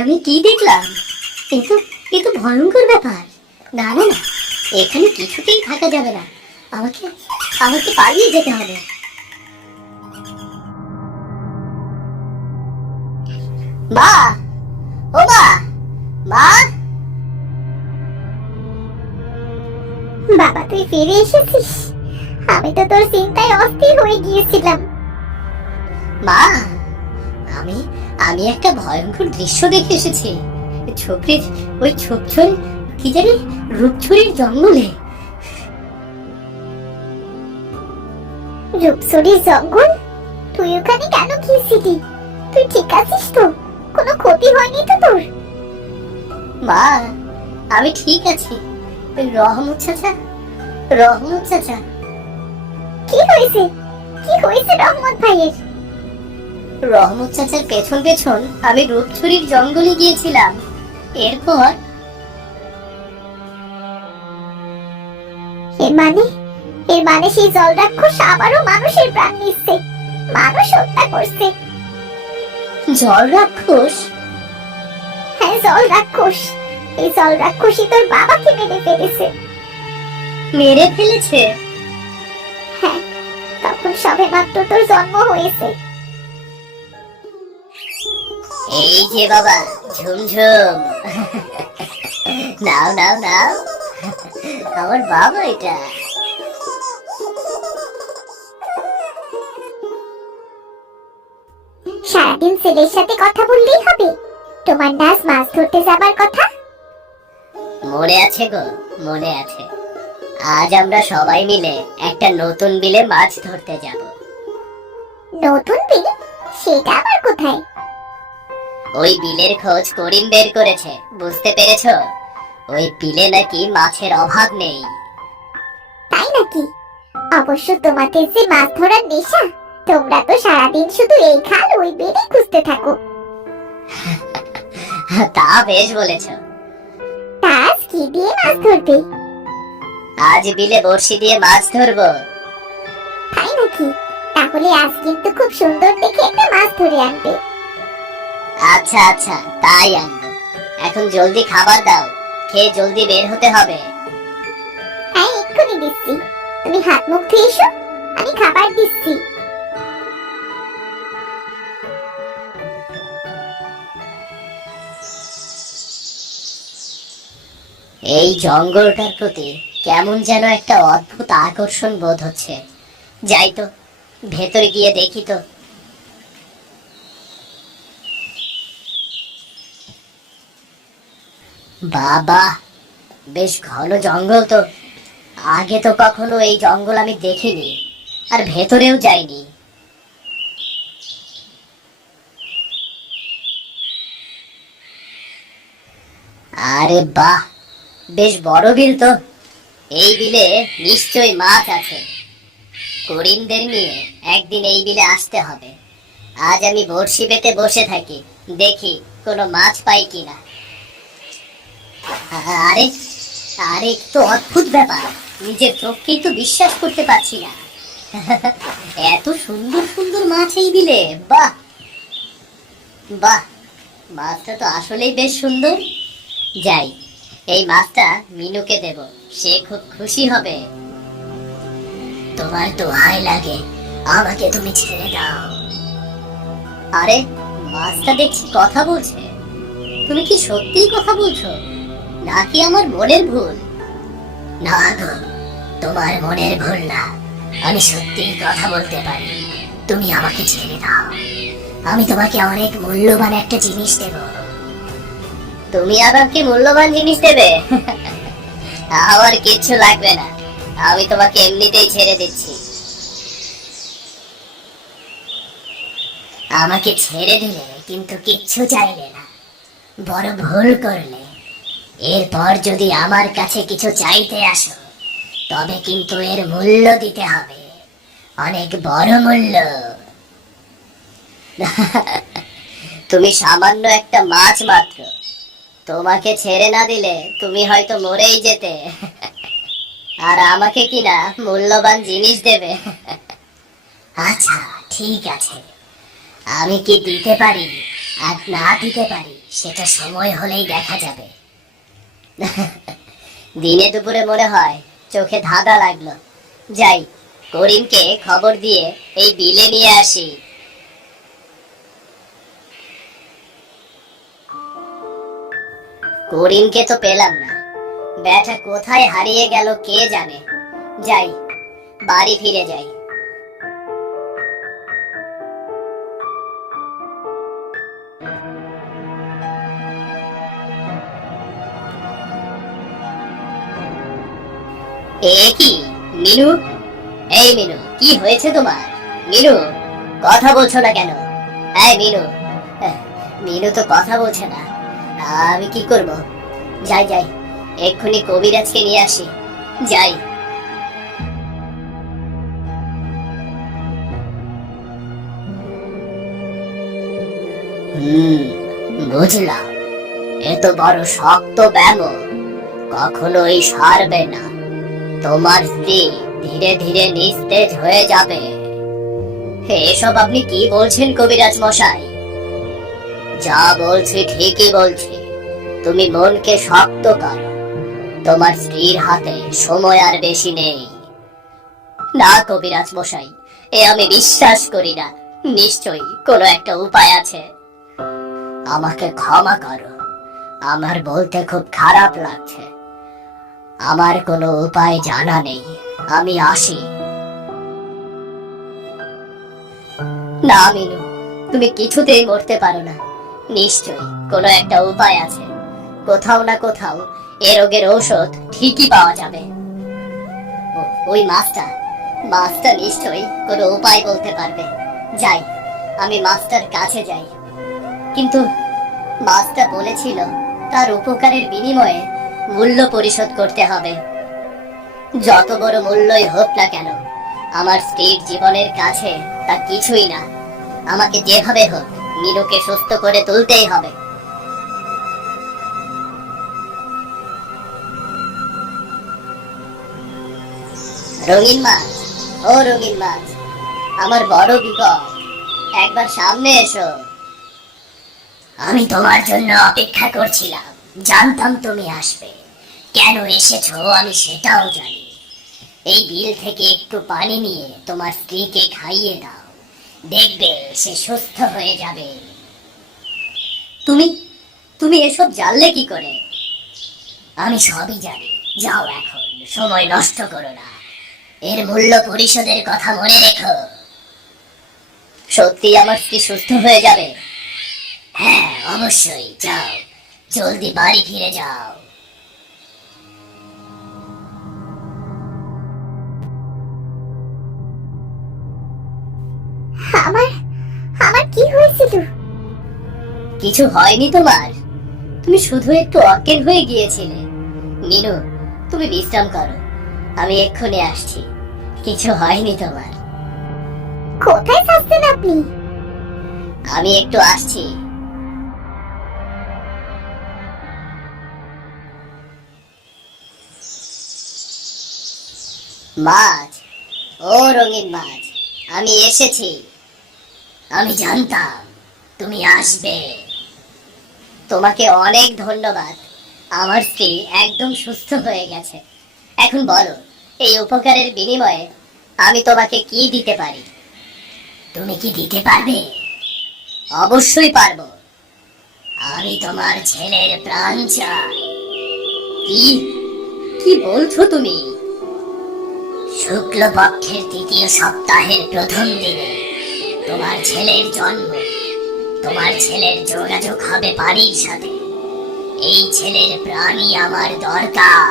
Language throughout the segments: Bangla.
আমি কি দেখলাম? কিন্তু কিন্তু ভয়ঙ্কর ব্যাপার। না না না, এখানে কিছুতেই থাকা যাবে না। আমাকে আমাকে পালিয়ে যেতে হবে। মা, ও মা, মা। বাবা, তুই ফিরে এসেছিস। আমি তো তোর চিন্তায় অস্থির হয়ে গিয়েছিলাম। মা, আমি আমি একটা ভয়ঙ্কর দৃশ্য দেখে এসেছি। ছোকরির ওই ছোপছড়ে কি জানি রূপছড়ির জঙ্গলে। রূপসরির জঙ্গল? তুই ওখানে কেন গিয়েছিলি? তুই ঠিক আছিস তো? কোনো ক্ষতি হয়নি তো তোর? মা, আমি ঠিক আছি। ওই রহমত চাচা, রহমত চাচা। কি হয়েছে? কি হয়েছে রহমত ভাইয়ের? রহমত চাচার পেছন পেছন আমি রূপছড়ির জঙ্গলে গিয়েছিলাম। এরপর এর মানে সেই জল রাক্ষস আবারও মানুষের প্রাণ নিচ্ছে, মানুষ হত্যা করছে। জল রাক্ষস? হ্যাঁ, জল রাক্ষস। এই জল রাক্ষসই তোর বাবাকে মেরে ফেলেছে। মেরে ফেলেছে? হ্যাঁ, তখন সবে মাত্র তোর জন্ম হয়েছে। এই যে বাবা, ঝুমঝুম। নাও নাও নাও, আমার বাবা এটা। সারাদিন ছেলের সাথে কথা বললেই হবে? তোমার নাচ মাছ ধরতে যাবার কথা। মনে আছে গো, মনে আছে। আজ আমরা সবাই মিলে একটা নতুন বিলে মাছ ধরতে যাব। নতুন বিল? সেটা আবার কোথায়? ওই বিলের খোঁজ করিম বের করেছে, বুঝতে পেরেছো? ওই বিলে নাকি মাছের অভাব নেই। তাই নাকি? অবশ্য তোমাদের যে মাছ ধরার নেশা, তোমরা তো সারাদিন শুধু এই খাল ওই বেড়ে খুঁজতে থাকো। তা বেশ বলেছো। তা আজ কি দিয়ে মাছ ধরবে? আজ বিলে বড়শি দিয়ে মাছ ধরবো। তাই নাকি? তাহলে আজ কিন্তু খুব সুন্দর দেখে একটা মাছ ধরে আনবে। আচ্ছা আচ্ছা, তাই আনবো। এখন জলদি খাবার দাও, খেয়ে জলদি বের হতে হবে। হ্যাঁ, এক্ষুনি দিচ্ছি। তুমি হাত মুখ ধুয়ে এসো, আমি খাবার দিচ্ছি। এই জঙ্গলটার প্রতি কেমন যেন একটা অদ্ভুত আকর্ষণ বোধ হচ্ছে। যাই তো, ভেতরে গিয়ে দেখি তো। বাবা, বেশ ঘন জঙ্গল তো। আগে তো কখনো এই জঙ্গল আমি দেখিনি, আর ভেতরেও যাইনি। আরে বাহ, বেশ বড় বিল তো। এই বিলে নিশ্চয়ই মাছ আছে। করিমদের নিয়ে একদিন এই বিলে আসতে হবে। আজ আমি বড়শি পেতে বসে থাকি, দেখি কোনো মাছ পাই কিনা। আরে আরে, তো অদ্ভুত ব্যাপার। নিজের চোখকেই তো বিশ্বাস করতে পারছি না। এত সুন্দর সুন্দর মাছ এই বিলে। বাহ বাহ, মাছটা তো আসলেই বেশ সুন্দর। যাই, এই মাছটা মিনুকে দেব, সে খুব খুশি হবে। তোমার দোহাই লাগে, আমাকে তুমি ছেড়ে দাও। আরে, মাছটা দেখছি কথা বলছে। তুমি কি সত্যিই কথা বলছো, নাকি আমার মনের ভুল? না গো, তোমার মনের ভুল না, আমি সত্যিই কথা বলতে পারি। তুমি আমাকে ছেড়ে দাও, আমি তোমাকে অনেক মূল্যবান একটা জিনিস দেব। তুমি আমাকে মূল্যবান জিনিস দেবে? আমার কিচ্ছু লাগবে না, আমি তোমাকে এমনিতেই ছেড়ে দিচ্ছি। আমাকে ছেড়ে দিলে কিন্তু কিচ্ছু চাইলে না, বড় ভুল করলে। এরপর যদি আমার কাছে কিছু চাইতে আসো, তবে কিন্তু এর মূল্য দিতে হবে, অনেক বড় মূল্য। তুমি সামান্য একটা মাছ মাত্র, তোমাকে ছেড়ে না দিলে তুমি হয়তো মরেই যেতে, আর আমাকে কিনা মূল্যবান জিনিস দেবে। আচ্ছা, ঠিক আছে, আমি কি দিতে পারি আর না দিতে পারি সেটা সময় হলেই দেখা যাবে। দিনে দুপুরে মনে হয় চোখে ধাঁধা লাগলো। যাই, করিমকে খবর দিয়ে এই বিলে নিয়ে আসি। করিমকে তো পেলাম না, ব্যাটা কোথায় হারিয়ে গেল কে জানে। যাই, বাড়ি ফিরে যাই। এ কি মিনু? এই মিনু, কি হয়েছে তোমার? মিনু, কথা বলছো না কেন? এই মিনু। মিনু তো কথা বলছে না, আমি কি করব? যাই যাই, এক্ষুনি কবিরাজকে নিয়ে আসি। যাই। বুঝলাম, এত বড় শক্ত ব্যামো কখনোই সারবে না। তোমার স্ত্রী ধীরে ধীরে নিস্তেজ হয়ে যাবে। এসব আপনি কি বলছেন কবিরাজ মশাই? যা বলছি ঠিকই বলছি। তুমি মনকে শক্ত করো। তোমার স্ত্রীর হাতে সময় আর বেশি নেই। না কবিরাজ মশাই, এ আমি বিশ্বাস করি না। নিশ্চয়ই কোনো একটা উপায় আছে। আমাকে ক্ষমা করো, আমার বলতে খুব খারাপ লাগছে। আমার কোনো উপায় জানা নেই, আমি আসি। না মিনু, তুমি কিছুতেই মরতে পারো না। নিশ্চয়ই কোনো একটা উপায় আছে। কোথাও না কোথাও এ রোগের ঔষধ ঠিকই পাওয়া যাবে। ওই মাছটা নিশ্চয়ই কোনো উপায় বলতে পারবে। যাই, আমি মাছটার কাছে যাই। কিন্তু মাছটা বলেছিল তার উপকারের বিনিময়ে মূল্য পরিশোধ করতে হবে। যত বড় মূল্যই হোক না কেন, আমার স্ত্রীর জীবনের কাছে তা কিছুই না। আমাকে যেভাবে হোক মিনুকে সুস্থ করে তুলতেই হবে। রঙিন মাছ, ও রঙিন মাছ, আমার বড় বিপদ, একবার সামনে এসো। আমি তোমার জন্য অপেক্ষা করছিলাম, জানতাম তুমি আসবে। কেন এসেছো আমি সেটাও জানি। এই বিল থেকে একটু পানি নিয়ে তোমার স্ত্রীকে খাইয়ে দাও, দেখবে সে সুস্থ হয়ে যাবে। তুমি তুমি এসব জানলে কি করে? আমি সবই জানি। যাও এখন, সময় নষ্ট করো না। এর মূল্য পরিশোধের কথা মনে রেখো। সত্যি আমার স্ত্রী সুস্থ হয়ে যাবে? হ্যাঁ, অবশ্যই। যাও, জলদি বাড়ি ফিরে যাও। আমার আমার কি হয়েছিল? কিছু হয়নি তোমার, তুমি শুধু একটু অজ্ঞান হয়ে গিয়েছিলে। মিনু, তুমি বিশ্রাম করো, আমি এক্ষুনি আসছি। কিছু হয়নি তোমার। কোথায় যাচ্ছেন আপনি? আমি একটু আসছি। মাছ, ও রঙিন মাছ, আমি এসেছি। আমি জানতাম তুমি আসবে। তোমাকে অনেক ধন্যবাদ। আমার স্ত্রী একদম সুস্থ হয়ে গেছে। এখন বলো, এই উপকারের বিনিময়ে আমি তোমাকে কি দিতে পারি? তুমি কি দিতে পারবে? অবশ্যই পারবো। আমি তোমার ছেলের প্রাণ চাই। কি কি বলছো তুমি? শুক্লপক্ষের ৩য় সপ্তাহের প্রথম দিনে তোমার ছেলের জন্ম। তোমার ছেলের যোগাযোগ হবে বাড়ির সাথে। এই ছেলের প্রাণই আমার দরকার।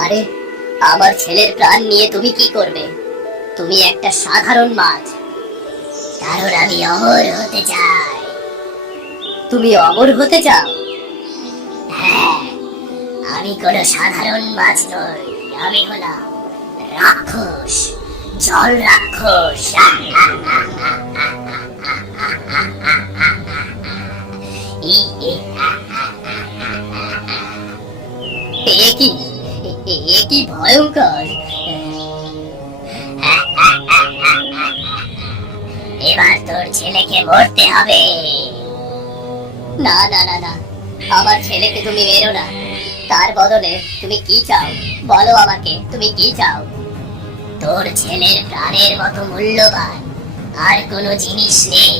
আরে, আমার ছেলের প্রাণ নিয়ে তুমি কি করবে? তুমি একটা সাধারণ মাছ। কারণ আমি অমর হতে চাই। তুমি অমর হতে চাও? হ্যাঁ, আমি কোনো সাধারণ মাছ নই। আমি হলাম রাক্ষস, জল রাক্ষস। এ কি ভয়ঙ্কর! এবার তোর ছেলেকে মরতে হবে। না না না না, আমার ছেলেকে তুমি মেরো না। তার বদলে তুমি কি চাও বলো আমাকে, তুমি কি চাও? তোর ছেলের প্রাণের মতো মূল্যবান আর কোনো জিনিস নেই।